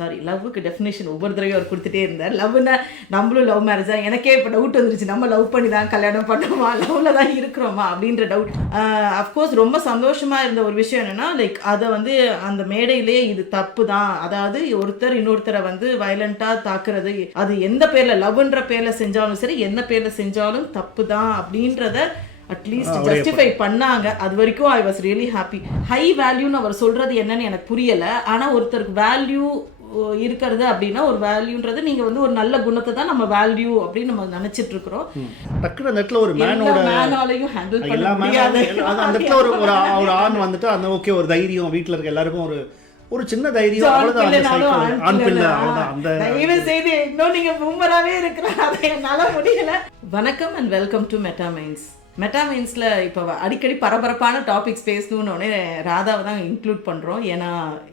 Sorry லவ்வுக்கு definition ஒவ்வொரு தடவையும் அவர் கொடுத்துட்டே இருந்தார். லவ்னா நம்மளும் லவ் மேரேஜா, எனக்கே இப்போ டவுட் வந்துருச்சு, நம்ம லவ் பண்ணி தான் கல்யாணம் பண்ணோமா, லவ்வில் தான் இருக்கிறோமா அப்படின்ற டவுட். அஃப்கோர்ஸ் ரொம்ப சந்தோஷமாக இருந்த ஒரு விஷயம் என்னென்னா, லைக் அதை வந்து அந்த மேடையிலேயே இது தப்பு தான், அதாவது ஒருத்தர் இன்னொருத்தரை வந்து வயலண்ட்டாக தாக்குறது, அது எந்த பேரில் லவ்ன்ற பேரில் செஞ்சாலும் சரி, என்ன பேரில் செஞ்சாலும் தப்பு தான் அப்படின்றத அட்லீஸ்ட் ஜஸ்டிஃபை பண்ணாங்க. அது வரைக்கும் I was really happy. High வேல்யூன்னு அவர் சொல்கிறது என்னன்னு எனக்கு புரியலை. ஆனால் ஒருத்தருக்கு வேல்யூ இருக்கிறது அப்படின்னா, ஒரு வேல்யூன்றது நீங்கள் வந்து ஒரு நல்ல குணத்தை தான் நம்ம வேல்யூ அப்படின்னு நம்ம நினச்சிட்டு இருக்கிறோம். டக்குனு அந்த இடத்துல ஒரு மேனாலையும் ஹேண்டில் பண்ண முடியாது. அந்த இடத்துல ஒரு ஆண் வந்துட்டு அந்த ஓகே ஒரு தைரியம், வீட்டில் இருக்க எல்லாருக்கும் ஒரு சின்ன தைரியம், அவ்வளவுதான். ஆண் பிள்ளை அவ்வளவுதான். அந்த தயவு செய்து இன்னும் நீங்க பூமராவே இருக்கிறாங்க, அதை என்னால முடியல. வணக்கம் அண்ட் வெல்கம் டு மெட்டாமைன்ஸ். மெட்டாமைன்ஸில் இப்போ அடிக்கடி பரபரப்பான டாபிக்ஸ் பேசணுன்னே ராதாவை தான் இன்க்ளூட் பண்ணுறோம். ஏன்னா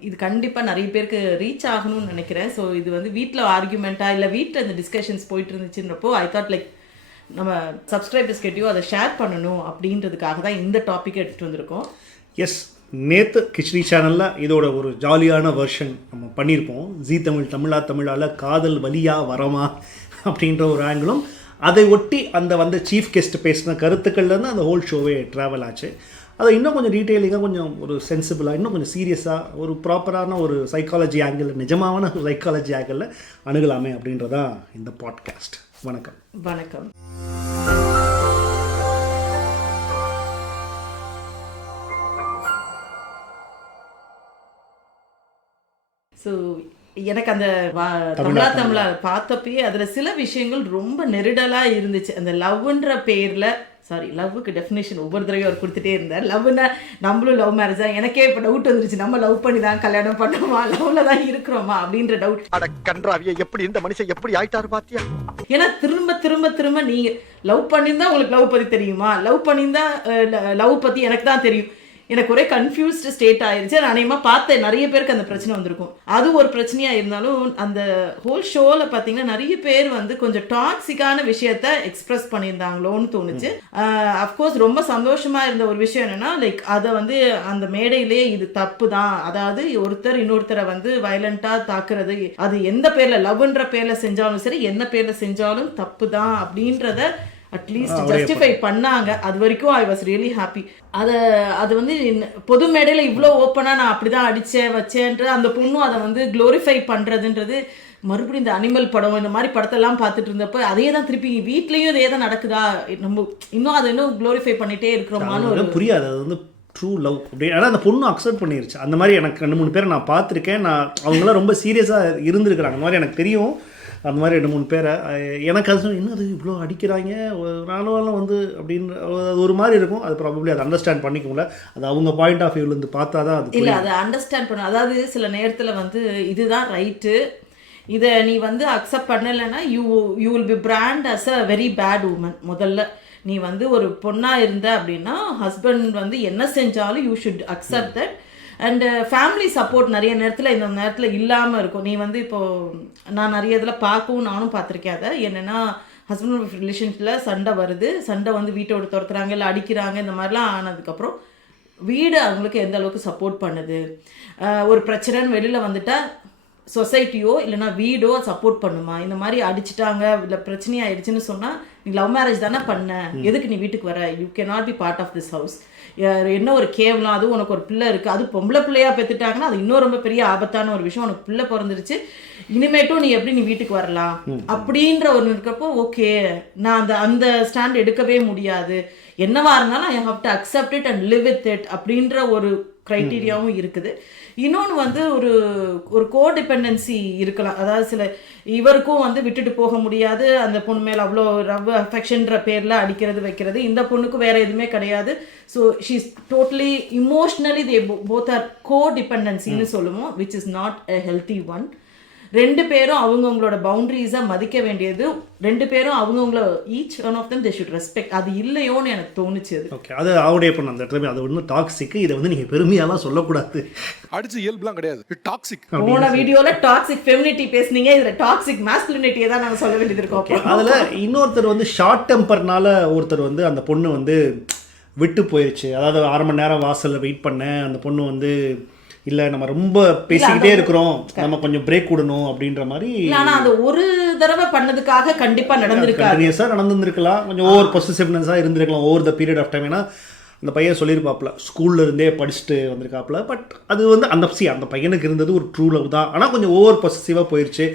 இது கண்டிப்பாக நிறைய பேருக்கு ரீச் ஆகணும்னு நினைக்கிறேன். ஸோ இது வந்து வீட்டில் ஆர்கியூமெண்ட்டாக இல்லை வீட்டில் இந்த டிஸ்கஷன்ஸ் போயிட்டு இருந்துச்சுன்றப்போ ஐ தாட் லைக் நம்ம சப்ஸ்கிரைபர்ஸ் கிட்டேயும் அதை ஷேர் பண்ணணும் அப்படின்றதுக்காக தான் இந்த டாப்பிக்கை எடுத்துகிட்டு வந்திருக்கோம். எஸ், நேற்று கிச்டி சேனலில் இதோட ஒரு ஜாலியான வெர்ஷன் நம்ம பண்ணியிருப்போம். ஜீ தமிழால் காதல் வலியா வரமா அப்படின்ற ஒரு ஆங்கிளும், அதை ஒட்டி அந்த சீஃப் கெஸ்ட் பேசின கருத்துக்கள்லேருந்து அந்த ஹோல் ஷோவே ட்ராவல் ஆச்சு. அதை இன்னும் கொஞ்சம் டீட்டெயிலிங்காக, கொஞ்சம் ஒரு சென்சிபிளாக, இன்னும் கொஞ்சம் சீரியஸாக, ஒரு ப்ராப்பரான ஒரு சைக்காலஜி ஆங்கிள், நிஜமான ஒரு சைக்காலஜி ஆங்கிளில் அணுகலாமே அப்படின்றதான் இந்த பாட்காஸ்ட். வணக்கம். வணக்கம். ஸோ எனக்கு அந்த தமிழா பார்த்தப்பயே அதில் சில விஷயங்கள் ரொம்ப நெருடலாக இருந்துச்சு. அந்த லவ்ன்ற பேரில், சாரி லவ்வுக்கு டெஃபினேஷன் ஒவ்வொரு தடவையும் அவர் கொடுத்துட்டே இருந்தார். லவ்னா நம்மளும் லவ் மேரேஜா, எனக்கே இப்போ டவுட் வந்துருச்சு, நம்ம லவ் பண்ணி தான் கல்யாணம் பண்ணோமா, லவ்வில் தான் இருக்கிறோமா அப்படின்ற டவுட். கன்றாவிய எப்படி இந்த மனுஷன் எப்படி ஆயிட்டாரு பாத்தியா? ஏன்னா திரும்ப திரும்ப திரும்ப நீங்கள் லவ் பண்ணியிருந்தா உங்களுக்கு லவ் பற்றி தெரியுமா, லவ் பண்ணியிருந்தா லவ் பற்றி எனக்கு தான் தெரியும், எனக்கு ஒரே கன்ஃபியூஸ்டு ஸ்டேட் ஆயிடுச்சு. நான் அநேகமாக பார்த்தேன் நிறைய பேருக்கு அந்த பிரச்சனை வந்திருக்கும். அது ஒரு பிரச்சனையாக இருந்தாலும் அந்த ஹோல் ஷோவில் பார்த்தீங்கன்னா நிறைய பேர் வந்து கொஞ்சம் டாக்ஸிக்கான விஷயத்த எக்ஸ்பிரஸ் பண்ணியிருந்தாங்களோன்னு தோணுச்சு. அஃப்கோர்ஸ் ரொம்ப சந்தோஷமாக இருந்த ஒரு விஷயம் என்னென்னா, லைக் அதை வந்து அந்த மேடையிலேயே இது தப்பு தான், அதாவது ஒருத்தர் இன்னொருத்தரை வந்து வயலண்ட்டாக தாக்குறது, அது எந்த பேரில் லவ்ன்ற பேரில் செஞ்சாலும் சரி, என்ன பேரில் செஞ்சாலும் தப்பு தான் அப்படின்றத அட்லீஸ்ட் ஜஸ்டிஃபை பண்ணாங்க. அது வரைக்கும் ஐ வாஸ் ரியலி ஹாப்பி. அது வந்து பொது மேடையில் இவ்வளோ ஓப்பனாக நான் அப்படி தான் அடித்தேன் வச்சேன்ற அந்த பொண்ணும் அதை வந்து க்ளோரிஃபை பண்ணுறதுன்றது, மறுபடியும் இந்த அனிமல் படம் இந்த மாதிரி படத்தெல்லாம் பார்த்துட்டு இருந்தப்போ அதே தான் திருப்பி வீட்லேயும் இதே தான் நடக்குதா, நம்ம இன்னும் அதை இன்னும் க்ளோரிஃபை பண்ணிகிட்டே இருக்கிறோமான்னு ஒரு புரியாது. அது வந்து ட்ரூ லவ் அப்படி. ஆனால் அந்த பொண்ணு அக்செப்ட் பண்ணிருச்சு. அந்த மாதிரி எனக்கு 2-3 பேரை நான் பார்த்துருக்கேன். நான் அவங்களாம் ரொம்ப சீரியஸாக இருந்திருக்கிறாங்க. அந்த மாதிரி எனக்கு தெரியும். அந்த மாதிரி 2-3 பேரை எனக்கு அது இன்னும் அது இவ்வளோ அடிக்கிறாங்க நானும் வந்து அப்படின்னு அது ஒரு மாதிரி இருக்கும். அது ப்ராபப்ளி அதை அண்டர்ஸ்டாண்ட் பண்ணிக்கோங்கள, அது அவங்க பாயிண்ட் ஆஃப் வியூலேருந்து பார்த்தா தான் அது இல்லை, அதை அண்டர்ஸ்டாண்ட் பண்ண. அதாவது சில நேரத்தில் வந்து இதுதான் ரைட்டு, இதை நீ வந்து அக்செப்ட் பண்ணலைன்னா you will be branded as a very bad woman. முதல்ல நீ வந்து ஒரு பொண்ணாக இருந்த அப்படின்னா ஹஸ்பண்ட் வந்து என்ன செஞ்சாலும் you should accept that. And family support நிறைய நேரத்தில் இந்த நேரத்தில் இல்லாமல் இருக்கும். நீ வந்து இப்போது நான் நிறைய இதில் பார்க்கவும் நானும் பார்த்துருக்கேன். அதை என்னென்னா, ஹஸ்பண்ட் ரிலேஷன்ஷிப்பில் சண்டை வருது, சண்டை வந்து வீட்டோடு துரத்துறாங்க இல்லை அடிக்கிறாங்க, இந்த மாதிரிலாம் ஆனதுக்கப்புறம் வீடு அவங்களுக்கு எந்த அளவுக்கு சப்போர்ட் பண்ணுது. ஒரு பிரச்சனைன்னு வெளியில் வந்துட்டால் சொசைட்டியோ இல்லைனா வீடோ சப்போர்ட் பண்ணுமா. இந்த மாதிரி அடிச்சிட்டாங்க இல்லை பிரச்சனை ஆயிடுச்சுன்னு சொன்னால், நீ லவ் மேரேஜ் தானே பண்ண, எதுக்கு நீ வீட்டுக்கு வர, you can not be part of this house, என்ன ஒரு கேவலம், அதுவும் உனக்கு ஒரு பிள்ளை இருக்குது, அது பொம்பளை பிள்ளையாக பெற்றுட்டாங்கன்னா அது இன்னும் ரொம்ப பெரிய ஆபத்தான ஒரு விஷயம், உனக்கு பிள்ளை பிறந்துருச்சு, இனிமேட்டும் நீ எப்படி நீ வீட்டுக்கு வரலாம் அப்படின்ற ஒரு இருக்கப்போ ஓகே, நான் அந்த ஸ்டாண்ட் எடுக்கவே முடியாது, என்னவா இருந்தாலும் I have to accept it and live with it அப்படின்ற ஒரு க்ரைட்டீரியாவும் இருக்குது. இன்னொன்று வந்து ஒரு கோடிபெண்டன்சி இருக்கலாம். அதாவது சில இவருக்கும் வந்து விட்டுட்டு போக முடியாது, அந்த பொண்ணு மேலே அவ்வளோ ரவ் அஃபெக்ஷன்ற பேரில் அடிக்கிறது வைக்கிறது, இந்த பொண்ணுக்கு வேறு எதுவுமே கிடையாது. So she is totally emotionally they both are கோடிபெண்டன்சின்னு சொல்லுவோம், which is not a healthy one. 2 பேரும் அவங்கவுங்களோட பவுண்டரிஸை மதிக்க வேண்டியது, 2 பேரும் அவங்கவுங்கள each one of them they should respect. அது இல்லையோன்னு எனக்கு தோணுச்சு. ஓகே, அது அவருடைய பொண்ணு அந்த இடத்துல அது ஒன்றும் டாக்ஸிக், இதை வந்து நீங்கள் பெருமையாலாம் சொல்லக்கூடாது. அடிச்சு இயல்புலாம் கிடையாது, டாக்ஸிக். போன வீடியோவில் டாக்ஸிக் ஃபெமினிட்டி பேசுனீங்க, இதில் டாக்ஸிக் மாஸ்குலினிட்டியை தான் நாங்கள் சொல்ல வேண்டியது இருக்கோம். அதில் இன்னொருத்தர் வந்து ஷார்ட் டெம்பர்னால ஒருத்தர் வந்து அந்த பொண்ணு வந்து விட்டு போயிடுச்சு. அதாவது 1/2 மணி நேரம் வாசலில் வெயிட் பண்ணேன், அந்த பொண்ணு வந்து இல்லை நம்ம ரொம்ப பேசிக்கிட்டே இருக்கிறோம், நம்ம கொஞ்சம் பிரேக் விடணும் அப்படின்ற மாதிரி. ஆனா அந்த ஒரு தடவை பண்ணதுக்காக கண்டிப்பா நடந்திருக்காது, கண்டினியூஸாக நடந்துருக்கலாம். கொஞ்சம் ஓவர் பொசிசிவ்னஸாக இருந்திருக்கலாம் over the period of time. ஏன்னா அந்த பையன் சொல்லியிருப்பாப்புல ஸ்கூல்ல இருந்தே படிச்சுட்டு வந்திருக்காப்புல. பட் அது வந்து அந்த பையனுக்கு இருந்தது ஒரு ட்ரூ லவ் தான். ஆனால் கொஞ்சம் ஓவர் பொசிசிவாக போயிடுச்சு.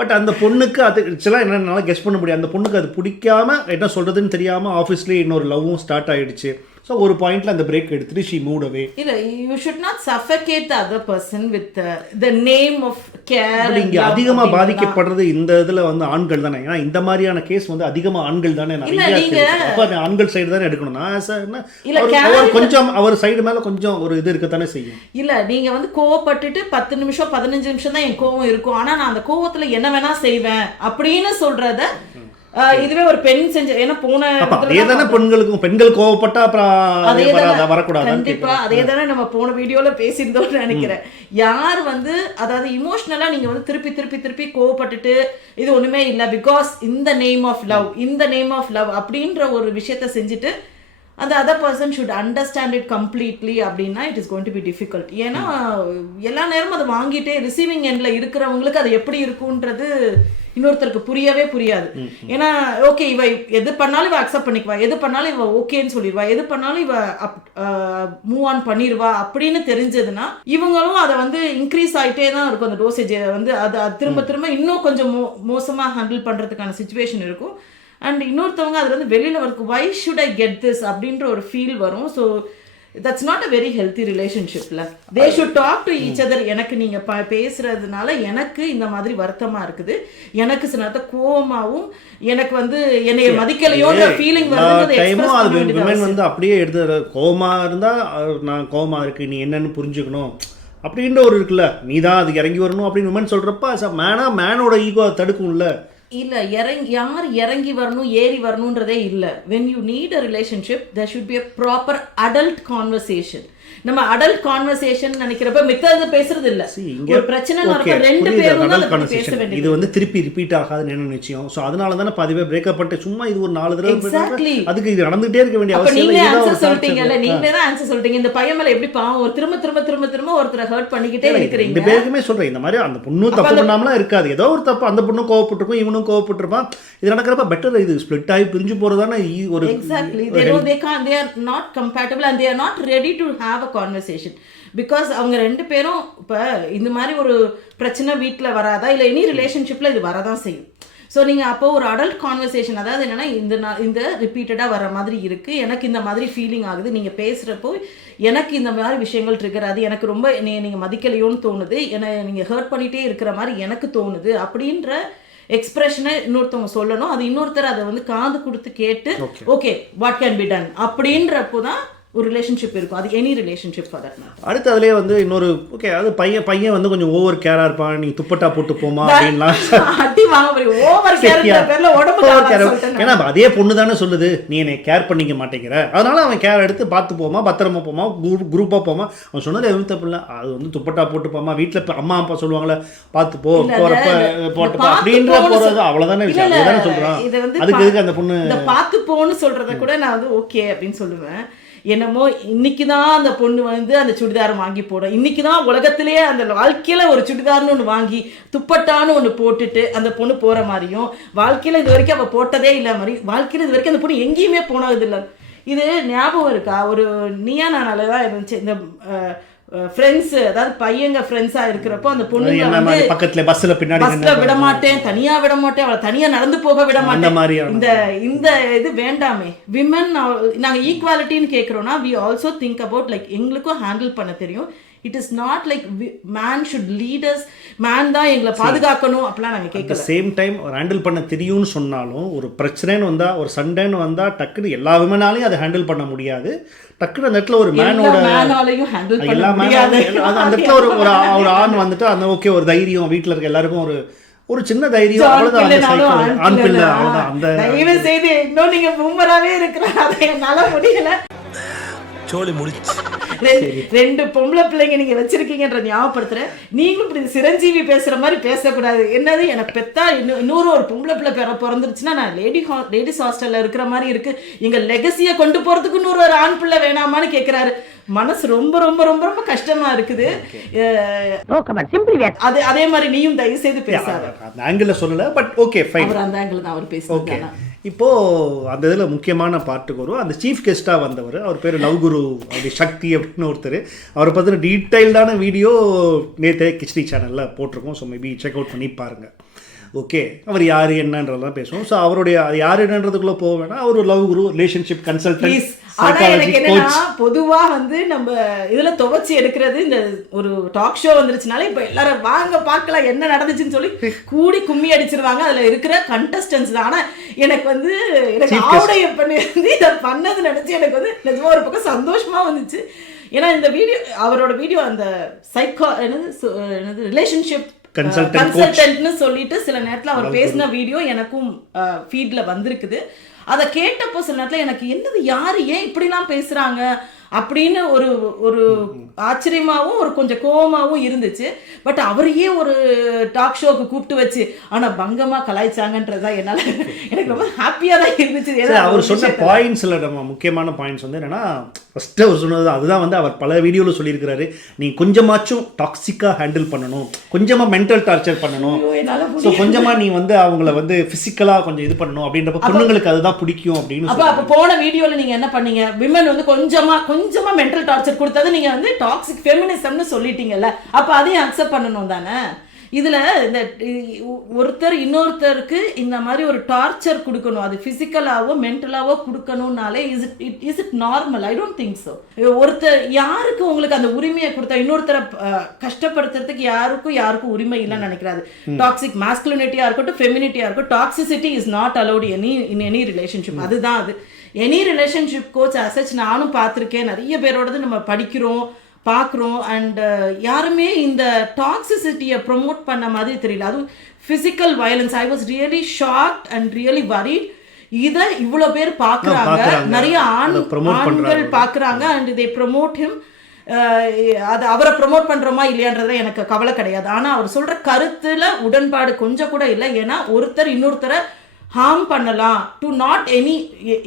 பட் அந்த பொண்ணுக்கு அது ஆக்சுவலாக என்னென்னால கெஸ் பண்ண முடியாது. அந்த பொண்ணுக்கு அது பிடிக்காம என்ன சொல்கிறதுன்னு தெரியாமல் ஆஃபீஸ்லேயே இன்னொரு லவ்வும் ஸ்டார்ட் ஆகிடுச்சு. ஸோ ஒரு பாயிண்ட்ல அந்த பிரேக் எடுத்துட்டு ஷீ மூவ் அவே. இல்ல you should not suffocate the other person with the name of care. இங்க அதிகமா பாதிக்கப்படுறது இந்த இதுல வந்து ஆண்கள் தானே. ஏன்னா இந்த மாதிரியான கேஸ் வந்து அதிகமா ஆண்கள் தானே ஆண்கள் சைடு தானே எடுக்கணும். நான் கொஞ்சம் அவர் சைடு மேல கொஞ்சம் ஒரு இது இருக்கத்தானே செய்யும். இல்ல நீங்க வந்து கோவப்பட்டுட்டு 10 நிமிஷம் 15 நிமிஷம் தான் என் கோவம் இருக்கும், ஆனா நான் அந்த கோவத்துல என்ன வேணா செய்வேன் அப்படின்னு சொல்றத இதுவே ஒரு பெண் செஞ்ச, ஏன்னா போன அதேதானே பெண்களுக்கும், பெண்கள் கோவப்பட்டா அப்புறம் வரக்கூடாது. கண்டிப்பா அதே தானே நம்ம போன வீடியோல பேசியிருந்தோம்னு நினைக்கிறேன். யார் வந்து அதாவது இமோஷனலா நீங்க வந்து திருப்பி திருப்பி திருப்பி கோவப்பட்டுட்டு இது ஒண்ணுமே இல்லை பிகாஸ் இந்த நேம் ஆஃப் லவ் அப்படின்ற ஒரு விஷயத்த செஞ்சுட்டு அந்த other person should understand it completely அப்படின்னா it is going to be difficult. ஏன்னா எல்லா நேரமும் அதை வாங்கிட்டே ரிசீவிங் எண்ட்ல இருக்கிறவங்களுக்கு அது எப்படி இருக்குன்றது இன்னொருத்தருக்கு புரியவே புரியாது. ஏன்னா ஓகே இவ எது பண்ணாலும் இவ அக்செப்ட் பண்ணிக்குவா, எது பண்ணாலும் இவ ஓகேன்னு சொல்லிடுவா, எது பண்ணாலும் இவ மூவ் ஆன் பண்ணிடுவா அப்படின்னு தெரிஞ்சதுன்னா இவங்களும் அதை வந்து இன்க்ரீஸ் ஆகிட்டே தான் இருக்கும். அந்த டோசேஜ் வந்து அதை திரும்ப திரும்ப இன்னும் கொஞ்சம் மோசமாக ஹேண்டில் பண்ணுறதுக்கான சுச்சுவேஷன் இருக்கும். அண்ட் இன்னொருத்தவங்க அதில் வந்து வெளியில் வரக்கு why should I get this அப்படின்ற ஒரு ஃபீல் வரும். So that's not a very healthy relationship. They should talk to each other. எனக்கு நீங்க பேசுறதுனால எனக்கு இந்த மாதிரி வருத்தமா இருக்குது, எனக்கு சில நேரத்துல கோவமாவும் எனக்கு வந்து என்னைய மதிக்கலையோன்ற ஃபீலிங் வருது. விமன் வந்து அப்படியே எடுத்து கோவமா இருந்தா நான் கோவமா இருக்கு நீ என்னன்னு புரிஞ்சுக்கணும் அப்படின்ற ஒரு இருக்குல்ல, நீ தான் அதுக்கு இறங்கி வரணும் அப்படின்னு விமன் சொல்றப்ப மேனோட ஈகோ தடுக்கும்ல. இல்ல யார் இறங்கி வரணும் ஏறி வரணும்ன்றதே இல்ல. when you need a relationship there should be a proper adult conversation. நம்ம அடல்ட் கான்வர்சேஷன் நினைக்கிறப்ப மித்தது பேசுறது இல்ல. ஒரு பிரச்சனை நடக்க ரெண்டு பேரும் தான் அதை பேச வேண்டியது. இது வந்து திருப்பி ரிப்பீட் ஆகாதுன்னு என்ன நிச்சயம். சோ அதனால தான பாதிவே பிரேக்கப் பண்ணிட்டு சும்மா இது ஒரு 4 தடவை அதுக்கு இது நடந்துட்டே இருக்க வேண்டிய அவசியம் இல்ல. நீங்க ஆன்சர் சொல்லிட்டீங்கல, நீங்களே தான் ஆன்சர் சொல்லிட்டீங்க. இந்த பையன் மேல எப்படி பாவம் ஒரு திரும்ப திரும்ப திரும்ப திரும்ப ஒருத்தரை ஹர்ட் பண்ணிக்கிட்டே இருக்கீங்க. இந்த பேருக்குமே சொல்றேன் இந்த மாதிரி அந்த பொண்ணு தப்பு பண்ணாமலாம் இருக்காது, ஏதோ ஒரு தப்பு அந்த பொண்ணும் கோவப்பட்டிருக்கும் இவனும் கோவப்பட்டிருப்பான். இது நடக்கிறப்ப பெட்டர் இது ஸ்ப்ளிட் ஆகி பிரிஞ்சு போறதானே ஒரு exactly. they are not compatible and they are not ready to have a conversation. Because அவங்க ரெண்டு பேரும் இப்போ இந்த மாதிரி ஒரு பிரச்சனை வீட்டில் வராதா இல்லை எனி ரிலேஷன்ஷிப்பில் இது வரதான் செய்யும். ஸோ நீங்கள் அப்போ ஒரு அடல்ட் கான்வர்சேஷன், அதாவது என்னென்னா இந்த ரிப்பீட்டடாக வர மாதிரி இருக்குது, எனக்கு இந்த மாதிரி ஃபீலிங் ஆகுது, நீங்கள் பேசுகிறப்போ எனக்கு இந்த மாதிரி விஷயங்கள் ட்ரிகர் ஆகுது, எனக்கு ரொம்ப நீங்கள் மதிக்கலையோன்னு தோணுது, என்னை நீங்கள் ஹர்ட் பண்ணிகிட்டே இருக்கிற மாதிரி எனக்கு தோணுது அப்படின்ற எக்ஸ்பிரஷனை இன்னொருத்தவங்க சொல்லணும். அது இன்னொருத்தர் அதை வந்து காது கொடுத்து கேட்டு okay what can be done அப்படின்றப்போ தான் ஒரு ரிலேஷன்ஷிப் இருக்கும். அது any relationship for that matter. அடுத்து அதுலேயே வந்து இன்னொரு ஓகே அது பையன் வந்து கொஞ்சம் ஓவர் கேராக இருப்பான், நீ துப்பட்டா போட்டு போமா அப்படின்லாம் அடி வாங்க ஓவர் கேர் பேர்ல உடம்பு. ஏன்னா அதே பொண்ணு தானே சொல்லுது நீ என்னை கேர் பண்ணிக்க மாட்டேங்கிற, அதனால அவன் கேர் எடுத்து பார்த்து போமா, பத்திரமா போமா, குரூப்பாக போமா. அவன் சொன்னது எதுவும் தப்பு இல்லை, அது வந்து துப்பட்டா போட்டு போமா, வீட்டில் அம்மா அப்பா சொல்லுவாங்களே பார்த்து போ போறப்ப போட்டு அப்படின்ற போறது அவ்வளோதானே விஷயம். அதுதானே சொல்கிறான். அதுக்கு எதுக்கு அந்த பொண்ணு பார்த்து போன்னு சொல்றத கூட நான் வந்து ஓகே அப்படின்னு சொல்லுவேன். என்னமோ இன்னைக்கு தான் அந்த பொண்ணு வந்து அந்த சுடிதார் வாங்கி போடும், இன்னைக்கு தான் உலகத்திலேயே அந்த வாழ்க்கையில் ஒரு சுடிதார்னு ஒன்று வாங்கி துப்பட்டான்னு ஒன்று போட்டுட்டு அந்த பொண்ணு போகிற மாதிரியும், வாழ்க்கையில் இது வரைக்கும் அவள் போட்டதே இல்லை மாதிரி, வாழ்க்கையில் இது வரைக்கும் அந்த பொண்ணு எங்கேயுமே போனது இல்லை. இது ஞாபகம் இருக்கா? ஒரு நீயா நானால தான் இருந்துச்சு இந்த ஃப்ரெண்ட்ஸ், அதாவது பையங்க ஃப்ரெண்ட்ஸா இருக்கிறப்போ அந்த பொண்ணுங்க வந்து பக்கத்துல பஸ்ல பின்னாடி பஸ்ல விட மாட்டேன், தனியா விட மாட்டேன், அவளை தனியா நடந்து போக விட மாட்டேன். இந்த இது வேண்டாமே. விமன் நாங்க ஈக்குவாலிட்டின்னு கேட்கிறோம்னா we also think about like எங்களுக்கும் ஹேண்டில் பண்ண தெரியும். It is not like man should lead us, man தான் எங்களை பாதுகாக்கணும் அப்படிலாம் நாங்கள் கேட்கல. சேம் டைம் ஹேண்டில் பண்ண தெரியும்னு சொன்னாலும் ஒரு பிரச்சனைன்னு வந்தால் ஒரு சண்டைன்னு வந்தால் டக்குன்னு எல்லா விமனாலையும் அதை ஹேண்டில் பண்ண முடியாது. டக்குன்னு அந்த இடத்துல ஒரு மேனோட எல்லா மேனும் அந்த இடத்துல ஒரு ஆண் வந்துட்டு அந்த ஓகே ஒரு தைரியம், வீட்டில் இருக்க எல்லாருக்கும் ஒரு சின்ன தைரியம், அவ்வளோதான். ஆண் பிள்ளை அவ்வளோதான். அந்த தயவு செய்து இன்னும் நீங்கள் பூமராகவே இருக்கிற அதை என்னால் முடியல. சோலி முடிச்சு. ரெண்டு பொம்பளை பிள்ளைங்க நீங்க வச்சிருக்கீங்கன்ற ஞாபகப்படுத்துறேன். நீங்களும் இப்படி சிரஞ்சீவி பேசுற மாதிரி பேசக்கூடாது. என்னது எனக்கு பெத்தா இன்னொரு ஒரு பொம்பளை பிள்ளை பிறந்துருச்சுன்னா நான் லேடிஸ் ஹாஸ்டல்ல இருக்கிற மாதிரி இருக்கு, எங்க லெகசியை கொண்டு போறதுக்கு இன்னொரு ஒரு ஆண் பிள்ளை வேணாமான்னு கேட்கிறாரு. மனசு ரொம்ப ரொம்ப ரொம்ப ரொம்ப கஷ்டமா இருக்குது. அதே மாதிரி நீயும் தயவு செய்து பேசாத. அந்த ஆங்கிள் சொல்லல, பட் ஓகே ஃபைன். அவர் அந்த ஆங்கிள் தான் அவர் ஓகே. பேசுறாரு. இப்போ அந்த இதில் முக்கியமான பாட்டுக்கு வரும். அந்த சீஃப் கெஸ்ட்டாக வந்தவர், அவர் பேர் லவ்குரு அப்படி சக்தி அப்படின்னு ஒருத்தர். அவரை பற்றின டீட்டெயில்டான வீடியோ நேற்று கிச்சடி சேனலில் போட்டிருக்கோம். ஸோ மேபி செக் அவுட் பண்ணி பாருங்கள். ஓகே, அவர் யார் என்னன்றதெல்லாம் பேசுவோம். ஸோ அவருடைய யார் என்னன்றதுக்குள்ளே போக வேணாம். அவர் ஒரு லவ் குரு, ரிலேஷன்ஷிப் கன்சல்டன்ட், சைக்காலஜி கோச். பொதுவாக வந்து நம்ம இதில் துவச்சி எடுக்கிறது இந்த ஒரு டாக் ஷோ வந்துருச்சுனால இப்போ எல்லாரும் வாங்க பார்க்கலாம் என்ன நடந்துச்சுன்னு சொல்லி கூடி கும்மி அடிச்சிருவாங்க. அதில் இருக்கிற கண்டஸ்டன்ஸ் தான். ஆனால் எனக்கு வந்து எனக்கு ஆவுடைய பண்ணி வந்து இதை பண்ணது நினச்சி எனக்கு வந்து நிஜமாக ஒரு பக்கம் சந்தோஷமாக வந்துச்சு. ஏன்னா இந்த வீடியோ அவரோட வீடியோ அந்த என்னது ரிலேஷன்ஷிப் கன்சல்டன்ட்னு சொல்லிட்டு சில நேரத்தில் அவர் பேசின வீடியோ எனக்கும் ஃபீட்ல வந்திருக்குது. அதை கேட்டப்போ சில நேரத்தில் எனக்கு என்னது யாரு ஏன் இப்படிலாம் பேசுறாங்க அப்படின்னு ஒரு ஒரு ஆச்சரியமாகவும் ஒரு கொஞ்சம் கோபமாகவும் இருந்துச்சு. பட் அவரையே ஒரு டாக் ஷோக்கு கூப்பிட்டு வச்சு ஆனால் பங்கமாக கலாய்ச்சாங்கன்றதா என்னால் எனக்கு ரொம்ப ஹாப்பியாக தான் இருந்துச்சு. அவர் சொன்ன பாயிண்ட்ஸில் நம்ம முக்கியமான பாயிண்ட்ஸ் வந்து என்னென்னா, ஃபஸ்ட்டு அவர் சொன்னது அதுதான் வந்து அவர் பல வீடியோவில் சொல்லியிருக்கிறாரு. நீ கொஞ்சமாச்சும் டாக்ஸிக்காக ஹேண்டில் பண்ணணும், கொஞ்சமாக மென்டல் டார்ச்சர் பண்ணணும், ஸோ கொஞ்சமாக நீ வந்து அவங்கள வந்து ஃபிசிக்கலாக கொஞ்சம் இது பண்ணணும் அப்படின்றப்ப பொண்ணுங்களுக்கு அதுதான் பிடிக்கும் அப்படின்னு. அப்போ போன வீடியோவில் நீங்கள் என்ன பண்ணீங்க, விமன் வந்து கொஞ்சமாக மென்டல் டார்ச்சர் கொடுத்தது நீங்கள் வந்து டாக்ஸிக் ஃபெமினிசம்னு சொல்லிட்டீங்கல்ல, அப்போ அதையும் அக்செப்ட் பண்ணணும் தானே. இதில் இந்த ஒருத்தர் இன்னொருத்தருக்கு இந்த மாதிரி ஒரு டார்ச்சர் கொடுக்கணும், அது ஃபிசிக்கலாவோ மென்டலாவோ கொடுக்கணும்னாலே is it normal? I don't think so. ஒருத்தர் யாருக்கு உங்களுக்கு அந்த உரிமையை கொடுத்தா இன்னொருத்தரை கஷ்டப்படுத்துறதுக்கு யாருக்கும் உரிமை இல்லைன்னு நினைக்கிறாரு. டாக்ஸிக் மாஸ்குலினிட்டியாக இருக்கட்டும், ஃபெமினிட்டியாக இருக்கட்டும், toxicity is not allowed in any relationship. அதுதான் அது. எனி ரிலேஷன்ஷிப் கோச் அசச் நானும் பார்த்துருக்கேன், நிறைய பேரோடது நம்ம படிக்கிறோம் பார்க்குறோம். அண்ட் யாருமே இந்த டாக்ஸிசிட்டியை ப்ரொமோட் பண்ண மாதிரி தெரியல. அதுவும் physical violence. I was really shocked and really worried. இதை இவ்வளோ பேர் பார்க்குறாங்க, நிறைய ஆண்கள் பார்க்குறாங்க. And they promote him. அது அவரை ப்ரொமோட் பண்ணுறோமா இல்லையான்றத எனக்கு கவலை கிடையாது. ஆனால் அவர் சொல்கிற கருத்தில் உடன்பாடு கொஞ்சம் கூட இல்லை. ஏன்னா ஒருத்தர் இன்னொருத்தரை ஹார்ம் பண்ணலாம், to not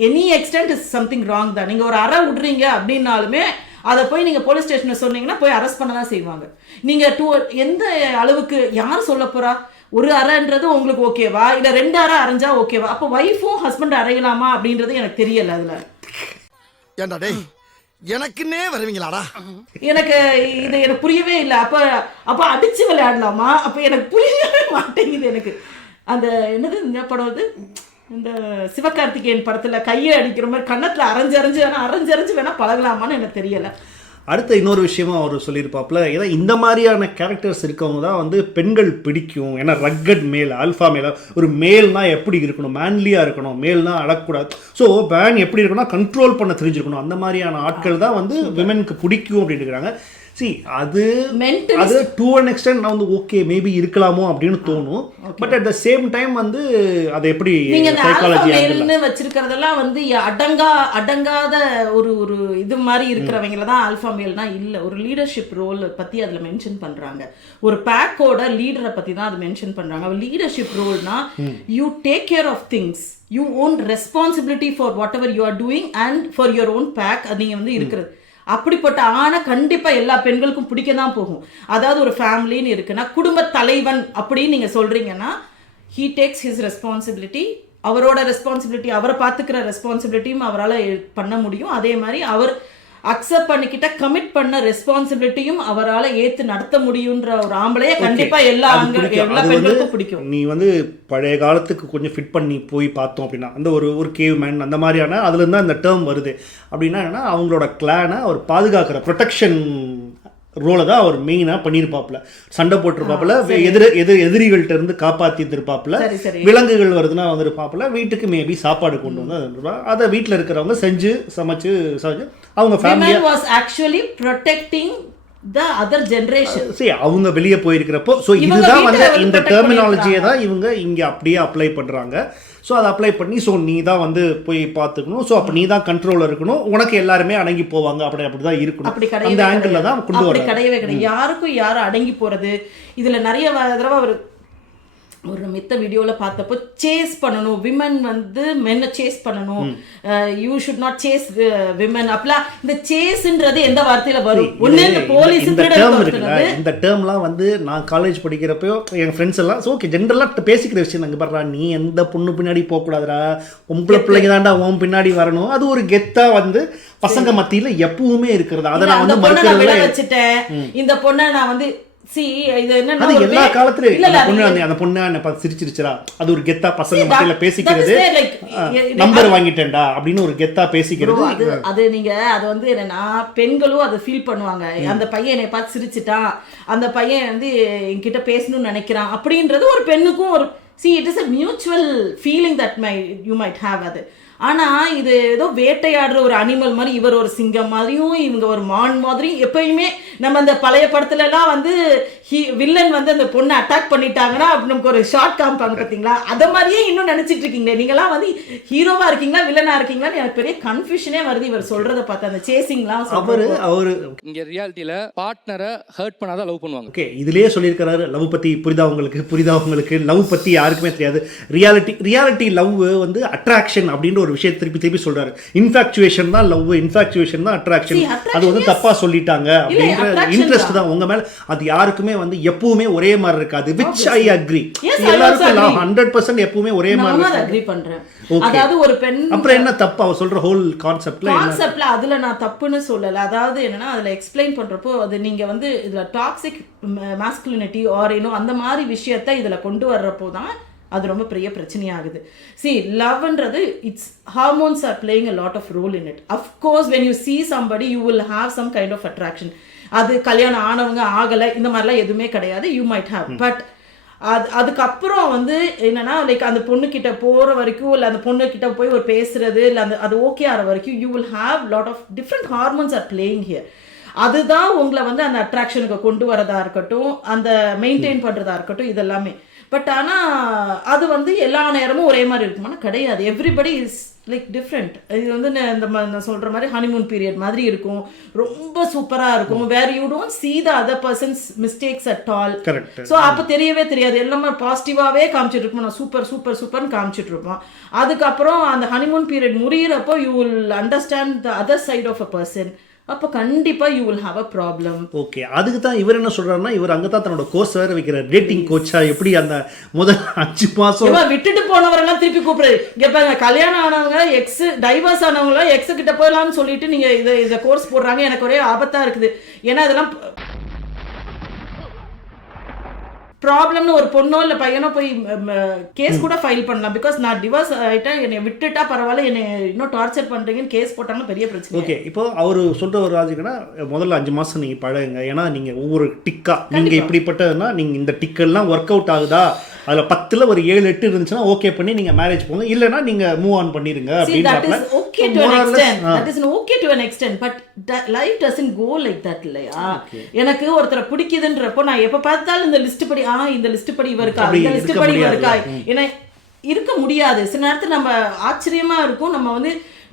any extend is something wrong தான். நீங்கள் ஒரு அறை விடுறீங்க அப்படின்னாலுமே அதை போய் நீங்கள் போலீஸ் ஸ்டேஷனில் சொன்னீங்கன்னா போய் அரெஸ்ட் பண்ண தான் செய்வாங்க. நீங்கள் எந்த அளவுக்கு யார் சொல்ல போகிறா? ஒரு அறைன்றது உங்களுக்கு ஓகேவா, இல்லை 2 அறை அரைஞ்சா ஓகேவா? அப்போ ஒய்ஃபும் ஹஸ்பண்ட் அறையலாமா அப்படின்றது எனக்கு தெரியல. அதில் ஏண்டா டேய் எனக்குன்னே வருவீங்களாடா? எனக்கு புரியவே இல்லை. அப்போ அடிச்சு விளையாடலாமா? அப்போ எனக்கு புரியவே மாட்டேங்குது. எனக்கு அந்த என்னது இந்த படம் அது இந்த சிவகார்த்திகேயன் படத்தில் கையை அடிக்கிற மாதிரி கன்னத்தில் அரைஞ்சு வேணா பழகலாமான்னு எனக்கு தெரியலை. அடுத்த இன்னொரு விஷயமும் அவர் சொல்லியிருப்பாப்புல, ஏன்னா இந்த மாதிரியான கேரக்டர்ஸ் இருக்கவங்க தான் வந்து பெண்கள் பிடிக்கும். ஏன்னா ரக்கட் மேல், ஆல்ஃபா மேல, ஒரு மேல்னா எப்படி இருக்கணும், மேன்லியாக இருக்கணும், மேல்னா அடக்கூடாது. ஸோ மேன் எப்படி இருக்கணும், கண்ட்ரோல் பண்ண தெரிஞ்சிருக்கணும். அந்த மாதிரியான ஆட்கள் தான் வந்து விமெனுக்கு பிடிக்கும் அப்படின்னு இருக்கிறாங்க. அது டு அன் எக்ஸ்டென்ட் நான் வந்து ஓகே மேபி இருக்கலாமோ அப்படின்னு தோணும். But at the same time வந்து அதை எப்படி சைக்காலஜி வச்சிருக்கிறதெல்லாம் வந்து அடங்காத ஒரு இது மாதிரி இருக்கிறவங்கள தான் ஆல்ஃபா மேல்னா இல்லை. ஒரு லீடர்ஷிப் ரோல் பற்றி அதில் மென்ஷன் பண்ணுறாங்க. ஒரு பேக்கோட லீடரை பற்றி தான் அது மென்ஷன் பண்ணுறாங்க. லீடர்ஷிப் ரோல்னா you take care of things, you own responsibility for whatever you are doing and for your own pack. அது நீங்கள் வந்து இருக்கிறது அப்படிப்பட்ட ஆணை கண்டிப்பாக எல்லா பெண்களுக்கும் பிடிக்க தான் போகும். அதாவது ஒரு ஃபேமிலின்னு இருக்குன்னா குடும்ப தலைவன் அப்படின்னு நீங்கள் சொல்கிறீங்கன்னா ஹீ டேக்ஸ் ஹிஸ் ரெஸ்பான்சிபிலிட்டி. அவரோட ரெஸ்பான்சிபிலிட்டி, அவரை பார்த்துக்கிற ரெஸ்பான்சிபிலிட்டியும் அவரால் பண்ண முடியும். அதே மாதிரி அவர் அக்செப்ட் பண்ணிக்கிட்ட கமிட் பண்ண ரெஸ்பான்சிபிலிட்டியும் அவரால் ஏற்று நடத்த முடியுன்ற ஒரு ஆம்பளையே கண்டிப்பாக எல்லா பெண்களுக்கும் பிடிக்கும். நீ வந்து பழைய காலத்துக்கு கொஞ்சம் ஃபிட் பண்ணி போய் பார்த்தோம் அப்படின்னா அந்த ஒரு கேவ் மேன் அந்த மாதிரியான அதுலேருந்து தான் அந்த டேர்ம் வருது. அப்படின்னா என்னன்னா அவங்களோட கிளானை அவர் பாதுகாக்கிற ப்ரொடெக்ஷன் ரோலை தான் அவர் மெயினாக பண்ணியிருப்பாப்புல. சண்டை போட்டிருப்பாப்புல, எதிரிகள்கிட்ட இருந்து காப்பாற்றிட்டு இருப்பாப்புல, விலங்குகள் வருதுன்னா வந்துருப்பாப்புல, வீட்டுக்கு மேபி சாப்பாடு கொண்டு வந்து அதை வீட்டில் இருக்கிறவங்க சமைச்சு அவங்க family was actually protecting the other generation. சரி, அவங்க வெளியே போயிருக்கிறப்போ ஸோ இவங்க இதுதான் வீட்டை வந்து வந்து இந்த protect டெர்மினாலஜியை தான் இவங்க இங்கே அப்படியே அப்ளை பண்ணுறாங்க. ஸோ அதை அப்ளை பண்ணி ஸோ நீ தான் வந்து போய் பார்த்துக்கணும், ஸோ அப்போ நீ தான் கண்ட்ரோலில் இருக்கணும், உனக்கு எல்லாருமே அடங்கி போவாங்க, அப்படி தான் இருக்கணும். அப்படி அந்த கிடையவே ஆங்கிளில் தான் கொண்டு அப்படி வராங்க. கிடையவே கிடையாது. யாருக்கும் யாரும் அடங்கி போறது. இதுல நிறைய தடவை ஒரு மித்த வீடியோவில் பார்த்தப்போ சேஸ் பண்ணணும், விமன் வந்து மென்னை சேஸ் பண்ணணும், you should not chase women, அப்பலாம் இந்த சேஸ்ன்றது எந்த வார்த்தையில வரும்? ஒண்ணு இந்த போலீஸ் இந்த டேர்ம் இருக்குல்ல, இந்த டேர்ம்லாம் வந்து நான் காலேஜ் படிக்கிறப்போ என் ஃப்ரெண்ட்ஸ் எல்லாம் ஓகே ஜென்ரலாக பேசிக்கிற விஷயம் நாங்கள் பண்றா, நீ எந்த பொண்ணு பின்னாடி போகக்கூடாதுடா, பொம்பளை பிள்ளைங்க தாண்டா உன் பின்னாடி வரணும், அது ஒரு கெத்தா வந்து பசங்க மத்தியில் எப்பவுமே இருக்கிறது. அதை நான் வந்து மறுக்கிறதுல வச்சுட்டேன். இந்த பொண்ணை நான் வந்து இது என்னன்னா அது எல்லா காலத்துலயும் அந்த பொண்ணு என்ன பார்த்து சிரிச்சிருச்சா, அது ஒரு கெத்தா பசங்க மத்தியில பேசிக்கிறது, நம்பர் வாங்கிட்டேன்டா அப்படின்னு ஒரு கெத்தா பேசிக்கிறது. அது நீங்க அது வந்து என்னன்னா பெண்களும் அதை ஃபீல் பண்ணுவாங்க. அந்த பையன் என்னை பார்த்து சிரிச்சிட்டான், அந்த பையன் வந்து என்கிட்ட பேசணும்னு நினைக்கிறான் அப்படின்றது ஒரு பெண்ணுக்கும் ஒரு it is a mutual feeling that you might have. அது ஆனா இது ஏதோ வேட்டையாடுற ஒரு அனிமல் மாதிரி, இவர் ஒரு சிங்கம் மாதிரியும் இவங்க ஒரு மான் மாதிரியும். எப்பயுமே நம்ம அந்த பழைய படத்துல எல்லாம் வந்து வில்லன் வந்து அந்த பொண்ணை அட்டாக் பண்ணிட்டாங்கன்னா நமக்கு ஒரு ஷார்ட் காமிப்பாங்க பார்த்தீங்களா, அதை மாதிரியே இன்னும் நினைச்சிட்டு இருக்கீங்க நீங்களாம் வந்து ஹீரோவா இருக்கீங்களா வில்லனா இருக்கீங்களான்னு எனக்கு பெரிய கன்ஃபியூஷனே வருது இவர் சொல்றதை பார்த்தா. அந்த சேசிங்லாம் அவரு இங்க ரியாலிட்டியில பார்ட்னரை ஹர்ட் பண்ணாதான் லவ் பண்ணுவாங்க. ஓகே, இதுலயே சொல்லியிருக்கிறாரு லவ் பத்தி புரிதா உங்களுக்கு லவ் பத்தி யாருக்குமே தெரியாது. ரியாலிட்டி லவ் வந்து அட்ராக்ஷன் அப்படின்ற ஒரு விஷயத்தை திருப்பி சொல்றாரு. இன்ஃபாக்சுவேஷன் தான் லவ், இன்ஃபாக்சுவேஷன் தான் அட்ராக்ஷன். அது வந்து தப்பா சொல்லிட்டாங்க அப்படின்ற இன்ட்ரெஸ்ட் தான் உங்க மேல. அது யாருக்குமே வந்து எப்பவுமே ஒரே மாதிரி இருக்காது. which I agree. எல்லாருக்கும் 100% எப்பவுமே ஒரே மாதிரி அக்ரி பண்றேன். அதாவது ஒரு பெண் அப்புறம் என்ன தப்பு அவ சொல்ற ஹோல் கான்செப்ட்ல அதுல நான் தப்புன்னு சொல்லல. அதாவது என்னன்னா அதுல எக்ஸ்பிளைன் பண்றப்போ அது நீங்க வந்து இதுல டாக்ஸிக் மாஸ்குலினிட்டி ஆர் அந்த மாதிரி விஷயத்தை இதுல கொண்டு வர்றப்போ தான் அது ரொம்ப பெரிய பிரச்சனையாகுது. லவ்ன்றது it's hormones are playing a lot of role in it. Of course when you see somebody you will have some kind of attraction. அது கல்யாணம் ஆனவங்க ஆகலை இந்த மாதிரிலாம் எதுவுமே கிடையாது, யூ மைட் ஹாவ். பட் அதுக்கப்புறம் வந்து என்னன்னா லைக் அந்த பொண்ணுக்கிட்ட போகிற வரைக்கும் இல்லை அந்த பொண்ணுக்கிட்ட போய் ஒரு பேசுறது இல்லை அது ஓகே ஆகிற வரைக்கும் you will have lot of different hormones are playing here. அதுதான் உங்களை வந்து அந்த அட்ராக்ஷனுக்கு கொண்டு வரதா இருக்கட்டும், அந்த மெயின்டைன் பண்ணுறதா இருக்கட்டும், இதெல்லாமே. பட் ஆனால் அது வந்து எல்லா நேரமும் ஒரே மாதிரி இருக்குமானா கிடையாது. Everybody is like different. இது வந்து நான் சொல்கிற மாதிரி ஹனிமூன் பீரியட் மாதிரி இருக்கும், ரொம்ப சூப்பராக இருக்கும். Where you don't see the other person's mistakes at all. ஸோ அப்போ தெரியவே தெரியாது, எல்லாமே பாசிட்டிவாகவே காமிச்சிட்டு இருப்போம், நான் சூப்பர் சூப்பர் சூப்பர்னு காமிச்சிட்டு இருப்போம். அதுக்கப்புறம் அந்த ஹனிமூன் பீரியட் முடிகிறப்போ you will understand the other side of a person. அப்போ கண்டிப்பா you will have a problem. Okay, அதுக்கு தான் இவர் என்ன சொல்றாருன்னா, இவர் அங்கே தான் தன்னோட கோர்ஸ் வேற வைக்கிறார், டேட்டிங் கோச்சா. எப்படி அந்த முதல் 5 மாசம் விட்டுட்டு போனவரெல்லாம் திருப்பி கூப்பிடுறது. இங்க பாருங்க, கல்யாணம் ஆனவங்க எக்ஸ் டைவர்ஸ் ஆனவங்க எக்ஸ் கிட்ட போயிடலாம்னு சொல்லிட்டு நீங்க இந்த கோர்ஸ் போடுறாங்க. எனக்கு ஒரே ஆபத்தா இருக்குது. ஏன்னா இதெல்லாம் ப்ராப்ளம்னு ஒரு பொண்ணோ இல்லை பையனோ போய் கேஸ் கூட ஃபைல் பண்ணலாம். பிகாஸ் நான் டிவோர்ஸ் ஆகிட்டேன், என்னை விட்டுட்டா பரவாயில்ல, என்னை இன்னும் டார்ச்சர் பண்ணுறீங்கன்னு கேஸ் போட்டாங்கன்னா பெரிய பிரச்சனை. ஓகே, இப்போ அவர் சொல்கிற ஒரு ராஜிக்கன்னா முதல்ல 5 மாதம் நீங்கள் பழகுங்க. ஏன்னா நீங்கள் ஒவ்வொரு டிக்கா நீங்கள் இப்படிப்பட்டதுன்னா நீங்கள் இந்த டிக்கெல்லாம் ஒர்க் அவுட் ஆகுதா, அதில் 10ல் ஒரு 7-8 இருந்துச்சுன்னா ஓகே பண்ணி நீங்கள் மேரேஜ் போங்க, இல்லைன்னா நீங்கள் மூவ் ஆன் பண்ணிடுங்க அப்படின்னு. Okay to an extent. That is okay to an extent. But life doesn't go like that இல்லையா? எனக்கு ஒருத்தரை பிடிக்குதுன்றப்போ நான் எப்போ பார்த்தாலும் இந்த லிஸ்ட் படி இந்த லிஸ்ட் படி இருக்கா, இந்த லிஸ்ட் படி இருக்கா, ஏன்னா இருக்க முடியாது. சில நேரத்தில் நம்ம ஆச்சரியமா இருக்கும்.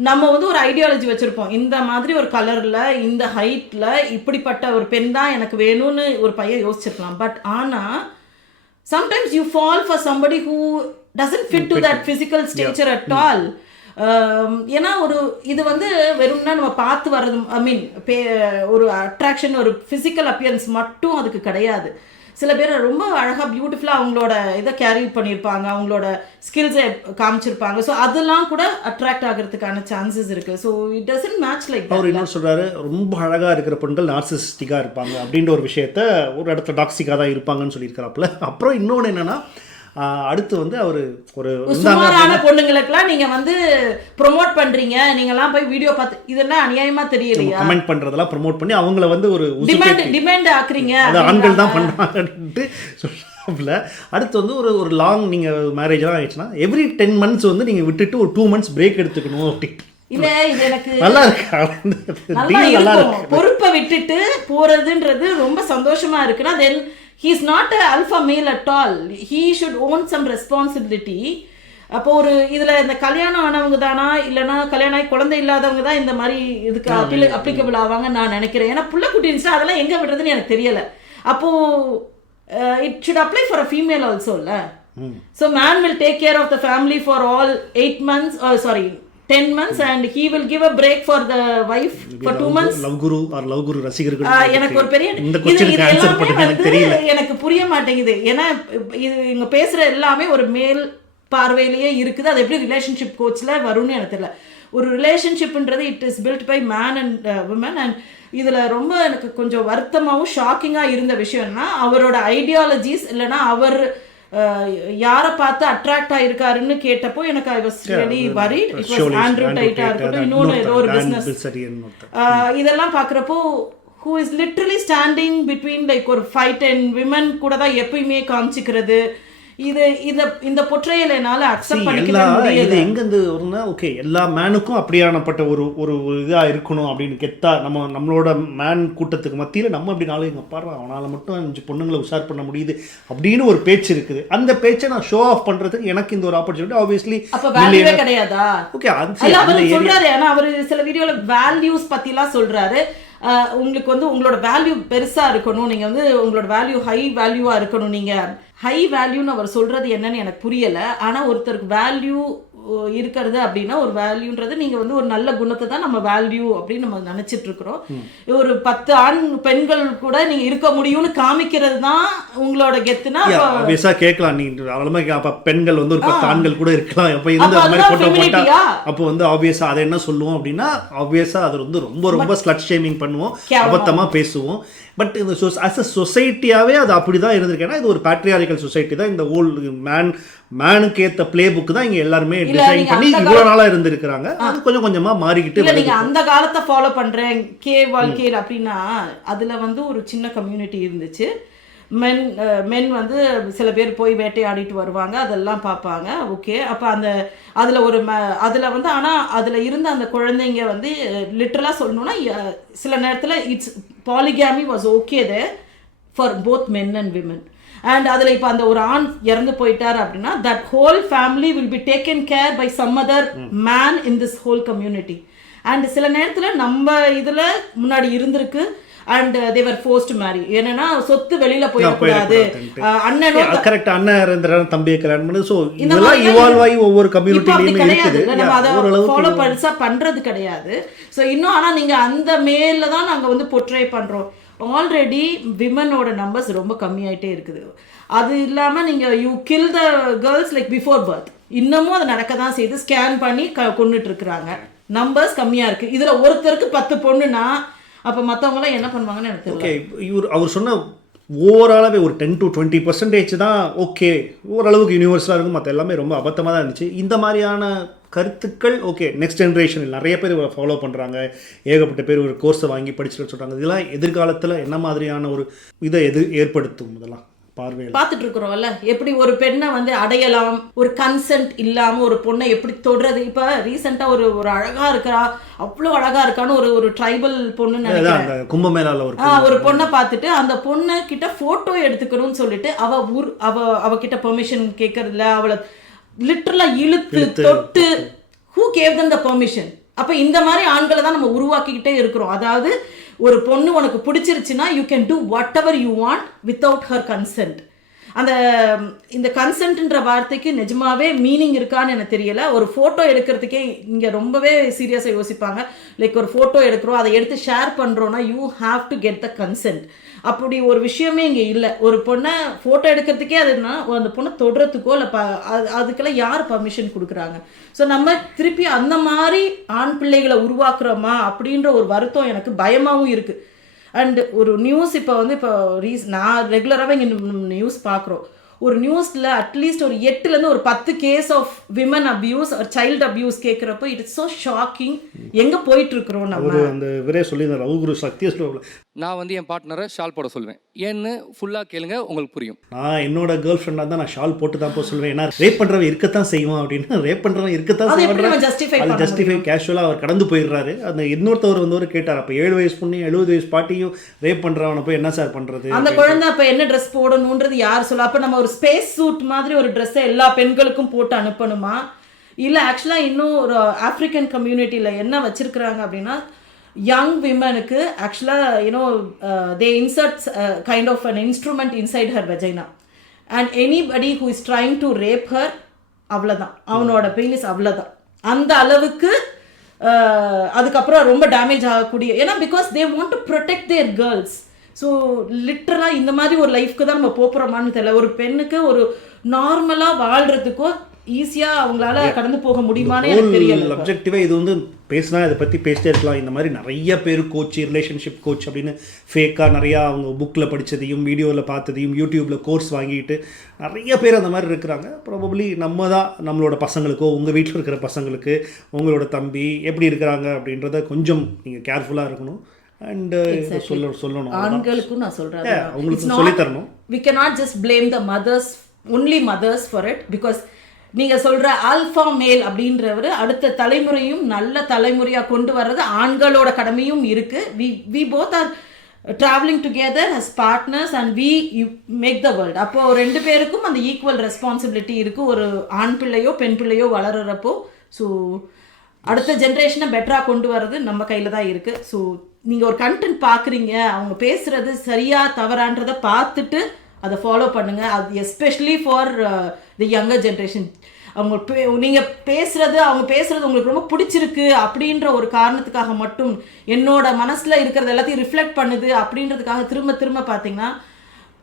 நம்ம வந்து ஒரு ஐடியாலஜி வச்சிருப்போம், இந்த மாதிரி ஒரு கலர்ல இந்த ஹைட்ல இப்படிப்பட்ட ஒரு பெண் தான் எனக்கு வேணும்னு ஒரு பையன் யோசிச்சிருக்கலாம். பட் ஆனா sometimes you fall for somebody who doesn't fit to that physical stature at all. ஏன்னா இது வந்து வெறும்னா நம்ம பார்த்து வர்றது, ஐ மீன் ஒரு அட்ராக்ஷன், ஒரு ஃபிசிக்கல் அப்பியரன்ஸ் மட்டும் அதுக்கு கிடையாது. சில பேர் ரொம்ப அழகாக பியூட்டிஃபுல்லாக அவங்களோட இதை கேரி பண்ணியிருப்பாங்க, அவங்களோட ஸ்கில்ஸை காமிச்சிருப்பாங்க. ஸோ அதெல்லாம் கூட அட்ராக்ட் ஆகிறதுக்கான சான்சஸ் இருக்குது. So it doesn't match like. அவர் என்ன சொல்கிறாரு, ரொம்ப அழகாக இருக்கிற பெண்கள் நார்சிஸ்டிக்காக இருப்பாங்க அப்படின்ற ஒரு விஷயத்த ஒரு இடத்துல டாக்ஸிக்காக தான் இருப்பாங்கன்னு சொல்லியிருக்கிறாப்புல. அப்புறம் இன்னொன்று என்னென்னா, அடுத்து வந்து அவர் ஒரு சுமாரான பொண்ணுங்களுக்குலாம் நீங்க வந்து ப்ரோமோட் பண்றீங்க, நீங்கலாம் போய் வீடியோ பார்த்து இதெல்லாம் அநியாயமா தெரியலையா, கமெண்ட் பண்றதெல்லாம் ப்ரோமோட் பண்ணி அவங்கள வந்து ஒரு டிமாண்ட் ஆக்குறீங்க, அது ஆண்கள் தான் பண்றாங்கன்னு சொல்றாங்க. அடுத்து வந்து ஒரு லாங் நீங்க மேரேஜ்லாம் ஆயிடுச்சுன்னா எவ்ரி 10 months வந்து நீங்க விட்டுட்டு ஒரு 2 months பிரேக் எடுத்துக்கணும் அப்படி. இல்ல இது எனக்கு நல்லா இருக்கு, பொறுப்பை விட்டுட்டு போறதுன்றது ரொம்ப சந்தோஷமா இருக்குன்னா தென் he is not a alpha male at all. He should own some responsibility. அப்போ ஒரு இதுல இந்த கல்யாணம் ஆனவங்க தானா இல்லைன்னா கல்யாணம் ஆகி குழந்தை இல்லாதவங்க தான் இந்த மாதிரி இதுக்கு அப்ளிகபிள் ஆவாங்க நான் நினைக்கிறேன். ஏன்னா புள்ள குட்டி இருந்துச்சு அதெல்லாம் எங்க விடுறதுன்னு எனக்கு தெரியல. அப்போ it should apply for a female also இல்ல. So man will take care of the family for all 8 months 10 months and he will give a break for the wife for 2 months. Love guru or love guru ரசிகர்கள் எனக்கு ஒரு பெரிய இந்த क्वेश्चனுக்கு answer பண்ண எனக்கு தெரியல. எனக்கு புரிய மாட்டேங்குது. ஏன்னா இது இங்க பேசுற எல்லாமே ஒரு மேல் பார்வையிலேயே இருக்குது. அது எப்படி ரிலேஷன்ஷிப் கோச்ல வரும்னு எனக்கு தெரியல. ஒரு ரிலேஷன்ஷிப்ன்றது it is built by man and women. And இதுல ரொம்ப எனக்கு கொஞ்சம் வருத்தமாகவும் ஷாக்கிங்கா இருந்த விஷயம்னா அவரோட ஐடியாலஜிஸ் இல்லைன்னா அவர் யாரை பார்த்து அட்ராக்ட் ஆயிருக்காருன்னு கேட்டப்போ எனக்கு ஐ was really worried. It was Andrew டைட்டா இருக்கட்டும் இன்னொன்று ஏதோ ஒரு பிஸ்னஸ் இதெல்லாம் பார்க்குறப்போ who is literally standing between like ஒரு 5-10 women கூட தான் எப்பயுமே காமிச்சிக்கிறது. இந்த பொற்றையல் என்னால அக்செப்ட் பண்ணிக்கவே முடியல. இது எங்க இருந்து வரும்னா ஓகே எல்லா மேனுக்கும் அப்படியானப்பட்ட ஒரு ஒரு இதா இருக்கணும் அப்படின்னு கெத்தா நம்மளோட மேன் கூட்டத்துக்கு மத்தியில நம்ம அப்படி நாளை எங்க பாரு அவனால மட்டும் 5 பொண்ணுங்களை உஷார் பண்ண முடியுது அப்படின்னு ஒரு பேச்சு இருக்குது. அந்த பேச்சை நான் ஷோ ஆஃப் பண்றதுக்கு எனக்கு இந்த ஒரு ஆப்பர்ச்சுனிட்டி ஆப்வியஸ்லி அப்ப வேல்யூவே கிடையாதா? ஓகே அவர் சொல்றாரு. ஏன்னா அவர் சில வீடியோல வேல்யூஸ் பத்திலாம் சொல்றாரு. உங்களுக்கு வந்து உங்களோட வேல்யூ பெருசா இருக்கணும், நீங்க வந்து உங்களோட வேல்யூ ஹை வேல்யூவா இருக்கணும். நீங்க ஹை வேல்யூன்னு அவர் சொல்றது என்னன்னு எனக்கு புரியல. ஆனா ஒருத்தருக்கு வேல்யூ இருக்கிறது அப்படின்னா ஒரு வேல்யூன்றது நீங்க வந்து ஒரு நல்ல குணத்தை தான் நம்ம வேல்யூ அப்படின்னு நம்ம நினைச்சிட்டு இருக்கிறோம். ஒரு 10 ஆண் பெண்கள் கூட நீங்க இருக்க முடியும்னு காமிக்கிறது தான் உங்களோட கெத்துனா கேட்கலாம். நீங்க அப்ப பெண்கள் வந்து ஒரு 10 ஆண்கள் கூட இருக்கலாம் அப்ப இருந்து அந்த மாதிரி போட்டோ போட்டா அப்போ வந்து ஆப்வியஸா அதை என்ன சொல்லுவோம் அப்படின்னா ஆப்வியஸா அது வந்து ரொம்ப ரொம்ப ஸ்லட் ஷேமிங் பண்ணுவோம், அபத்தமா பேசுவோம். பட் இந்த அஸ் அ சொசைட்டியாவே அது அப்படிதான் இருந்திருக்கேன்னா இது ஒரு பேட்ரியாரிக்கல் சொசைட்டி தான். இந்த ஓல் மேனுக்கு ஏற்ற பிளே புக் தான் இங்க எல்லாருமே டிசைன் பண்ணி இவ்வளவு நாளா இருந்திருக்கிறாங்க. அது கொஞ்சம் கொஞ்சமா மாறிக்கிட்டு நீங்க அந்த காலத்தை ஃபாலோ பண்றேன் வாழ்க்கையில் அப்படின்னா அதுல வந்து ஒரு சின்ன கம்யூனிட்டி இருந்துச்சு. மென் வந்து சில பேர் போய் வேட்டையாடிட்டு வருவாங்க, அதெல்லாம் பார்ப்பாங்க. ஓகே அப்போ அதில் வந்து ஆனால் அதில் இருந்த அந்த குழந்தைங்க வந்து லிட்டரலாக சொல்லணும்னா சில நேரத்தில் it's polygamy was okay there for both men and women. And அதில் இப்போ அந்த ஒரு ஆண் இறந்து போயிட்டார் அப்படின்னா that whole family will be taken care by some other man in this whole community. And சில நேரத்தில் நம்ம இதில் முன்னாடி இருந்திருக்கு and they were forced to marry. ஏன்னா சொத்து வெளியில போயிடக்கூடாது, அண்ணனோ கரெக்ட் அண்ணன் இருந்தறான் தம்பியை கல்யாணம் பண்ணி. சோ இதெல்லாம் இவால்வ் ஆகி ஒவ்வொரு கம்யூனிட்டிலயும் இருக்குது. நம்ம அத ஃபாலோ பண்ணா பண்றது கிடையாது. சோ இன்னும் ஆனா நீங்க அந்த மேல தான் நாங்க வந்து போர்ட்ரே பண்றோம். ஆல்ரெடி விமனோட நம்பர்ஸ் ரொம்ப கம்மியாயிட்டே இருக்குது. அது இல்லாம நீங்க you kill the girls like before birth. இன்னமும் அது நடக்க தான் செய்து ஸ்கேன் பண்ணி கொண்டுட்டு இருக்கிறாங்க. நம்பர்ஸ் கம்மியா இருக்கு. இதுல ஒருத்தருக்கு 10 பொண்ணுனா அப்போ மற்றவங்களாம் என்ன பண்ணுவாங்கன்னு எனக்கு தெரியல. ஓகே அவர் சொன்ன ஓவராலாகவே ஒரு 10 to 20% தான் ஓகே ஓரளவுக்கு யூனிவர்ஸலாக இருக்கும். மற்ற எல்லாமே ரொம்ப அபத்தமாக தான் இருந்துச்சு. இந்த மாதிரியான கருத்துக்கள் ஓகே நெக்ஸ்ட் ஜென்ரேஷனில் நிறைய பேர் ஃபாலோ பண்ணுறாங்க. ஏகப்பட்ட பேர் ஒரு கோர்ஸை வாங்கி படிச்சுட்டு சொல்கிறாங்க. இதெல்லாம் எதிர்காலத்தில் என்ன மாதிரியான ஒரு இதை ஏற்படுத்தும் இதெல்லாம் பார்த்துட்டு இருக்கிறோம்ல. எப்படி ஒரு பெண்ணை வந்து அடையலாம், ஒரு கன்சென்ட் இல்லாம ஒரு பொண்ணை எப்படி தொடுறது. இப்ப ரீசெண்டா ஒரு அழகா இருக்கா, அவ்வளவு அழகா இருக்கான்னு ஒரு ட்ரைபல் பொண்ணு நினைக்கிறேன் கும்பமேளால ஒரு பொண்ணை பார்த்துட்டு அந்த பொண்ணு கிட்ட போட்டோ எடுத்துக்கணும்னு சொல்லிட்டு அவ கிட்ட பெர்மிஷன் கேட்கறதுல அவளை லிட்டரலா இழுத்து தொட்டு who gave them the permission? அப்ப இந்த மாதிரி ஆண்களை தான் நம்ம உருவாக்கிக்கிட்டே இருக்கிறோம். அதாவது ஒரு பொண்ணு உனக்கு பிடிச்சிருச்சுன்னா you can do whatever you want without her consent. இந்த கன்சென்ட்ன்ற வார்த்தைக்கு நிஜமாவே மீனிங் இருக்கான்னு எனக்கு தெரியல. ஒரு ஃபோட்டோ எடுக்கிறதுக்கே இங்கே ரொம்பவே சீரியஸாக யோசிப்பாங்க. லைக் ஒரு ஃபோட்டோ எடுக்கிறோம், அதை எடுத்து ஷேர் பண்ணுறோன்னா you have to get the consent. அப்படி ஒரு விஷயமே இங்கே இல்லை. ஒரு பொண்ணை ஃபோட்டோ எடுக்கிறதுக்கே அதுனா அந்த பொண்ணை தொடுறதுக்கோ இல்லை அதுக்கெல்லாம் யார் பர்மிஷன் கொடுக்குறாங்க? ஸோ நம்ம திருப்பி அந்த மாதிரி ஆண் பிள்ளைகளை உருவாக்குறோமா அப்படின்ற ஒரு வருத்தம் எனக்கு பயமாகவும் இருக்குது. அண்ட் ஒரு நியூஸ் இப்போ நான் ரெகுலராகவே இங்கே நியூஸ் பார்க்குறோம். ஒரு நியூஸில் அட்லீஸ்ட் ஒரு 8 ஒரு 10 கேஸ் ஆஃப் விமன் அபியூஸ் ஒரு சைல்டு அபியூஸ் கேட்குறப்போ இட் இஸ் ஸோ ஷாக்கிங். எங்கே போயிட்டு இருக்கிறோம் நம்ம? அந்த விரைய சொல்லி ரவுகுரு சக்தியை நான் வந்து என் பார்ட்னரை ஷால் போட சொல்லுவேன். ஏன்னு ஃபுல்லாக கேளுங்க, உங்களுக்கு புரியும். நான் என்னோட கேர்ள் ஃப்ரெண்டாக இருந்தால் நான் ஷால் போட்டு தான் போக சொல்லுவேன். ஏன்னா ரேப் பண்ணுறவன் இருக்கத்தான் செய்வான் அப்படின்னு. ரேப் பண்ணுறவன் இருக்கத்தான் அதை எப்படி நம்ம செய்வான். justify அது பண்ண ஜஸ்டிஃபை கேஷுவலாக அவர் கடந்து போயிடுறாரு. அந்த இன்னொருத்தவர் வந்து ஒரு கேட்டார், அப்போ 7 வயசு பொண்ணு 70 வயசு பாட்டியும் ரேப் பண்ணுறவனை போய் என்ன சார் பண்ணுறது? அந்த குழந்தை அப்ப என்ன ட்ரெஸ் போடணும்ன்றது யார் சொல்ல? அப்ப நம்ம ஒரு ஸ்பேஸ் சூட் மாதிரி ஒரு ட்ரெஸ்ஸை எல்லா பெண்களுக்கும் போட்டு அனுப்பணுமா? இல்ல ஆக்சுவலா இன்னும் ஒரு ஆப்பிரிக்கன் கம்யூனிட்டியில என்ன வச்சிருக்கிறாங்க அப்படின்னா, யங் விமனுக்கு ஆக்சுவலாக you know they inserts kind of an instrument inside her vagina and anybody who is trying to rape her, அவ்வளோதான் அவனோட பீனிஸ், அவ்வளோதான். அந்த அளவுக்கு அதுக்கப்புறம் ரொம்ப டேமேஜ் ஆகக்கூடிய, ஏன்னா because they want to protect their girls. So லிட்டரலாக இந்த மாதிரி ஒரு லைஃப்க்கு தான் நம்ம போகிறோமான்னு தெரியல. ஒரு பெண்ணுக்கு ஒரு நார்மலாக வாழ்கிறதுக்கோ ஈஸியாக அவங்களால கடந்து போக முடியுமான்னு எனக்கு தெரியல. அப்ஜெக்டிவாக இது வந்து பேசினா இதை பற்றி பேசிட்டே இருக்கலாம். இந்த மாதிரி நிறைய பேர் கோச், ரிலேஷன்ஷிப் கோச் அப்படின்னு ஃபேக்காக நிறையா அவங்க புக்கில் படித்ததையும் வீடியோவில் பார்த்ததையும் யூடியூப்பில் கோர்ஸ் வாங்கிட்டு நிறைய பேர் அந்த மாதிரி இருக்கிறாங்க. ப்ராபப்ளி நம்ம தான் நம்மளோட பசங்களுக்கோ, உங்கள் வீட்டில் இருக்கிற பசங்களுக்கு, உங்களோட தம்பி எப்படி இருக்கிறாங்க அப்படின்றத கொஞ்சம் நீங்கள் கேர்ஃபுல்லாக இருக்கணும். அண்ட் சொல்லணும் ஆண்களுக்கும் நான் சொல்கிறேன், அவங்களுக்கு சொல்லித்தரணும். we cannot just blame the mothers, only mothers for it, because நீங்கள் சொல்கிற ஆல்ஃபா மேல் அப்படின்றவர் அடுத்த தலைமுறையும் நல்ல தலைமுறையாக கொண்டு வர்றது ஆண்களோட கடமையும் இருக்குது. we both are traveling together as partners and we make the world. அப்போது ரெண்டு பேருக்கும் அந்த ஈக்குவல் ரெஸ்பான்சிபிலிட்டி இருக்குது ஒரு ஆண் பிள்ளையோ பெண் பிள்ளையோ வளர்கிறப்போ. ஸோ அடுத்த ஜென்ரேஷனை பெட்டராக கொண்டு வர்றது நம்ம கையில் தான் இருக்குது. ஸோ நீங்கள் ஒரு கண்டென்ட் பார்க்குறீங்க, அவங்க பேசுகிறது சரியா தவறான்றதை பார்த்துட்டு அதை ஃபாலோ பண்ணுங்கள். அது especially for the younger generation. அவங்க நீங்கள் பேசுகிறது உங்களுக்கு ரொம்ப பிடிச்சிருக்கு அப்படின்ற ஒரு காரணத்துக்காக மட்டும், என்னோட மனசில் இருக்கிறது எல்லாத்தையும் ரிஃப்ளெக்ட் பண்ணுது அப்படின்றதுக்காக திரும்ப திரும்ப பார்த்தீங்கன்னா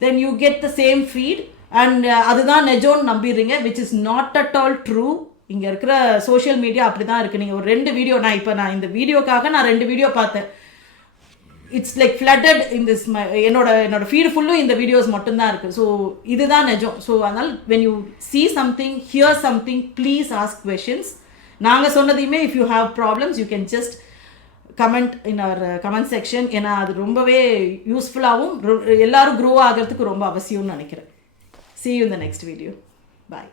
then you get the same feed and அதுதான் நெஜோன்னு நம்பிடுறீங்க, which is not at all true. இங்கே இருக்கிற சோஷியல் மீடியா அப்படி தான் இருக்குது. நீங்கள் ஒரு 2 வீடியோ, நான் இந்த வீடியோக்காக நான் 2 வீடியோ பார்த்தேன். It's like flooded in this என்னோட ஃபீடு ஃபுல்லும் இந்த வீடியோஸ் மட்டும்தான் இருக்குது. ஸோ இதுதான் நிஜம். ஸோ அதனால் when you see something, hear something, please ask questions. நாங்கள் சொன்னதையுமே if you have problems you can just comment in our comment section. ஏன்னா அது ரொம்பவே யூஸ்ஃபுல்லாகவும் எல்லாரும் க்ரோ ஆகிறதுக்கு ரொம்ப அவசியம்னு நினைக்கிறேன். See you in the next video. Bye.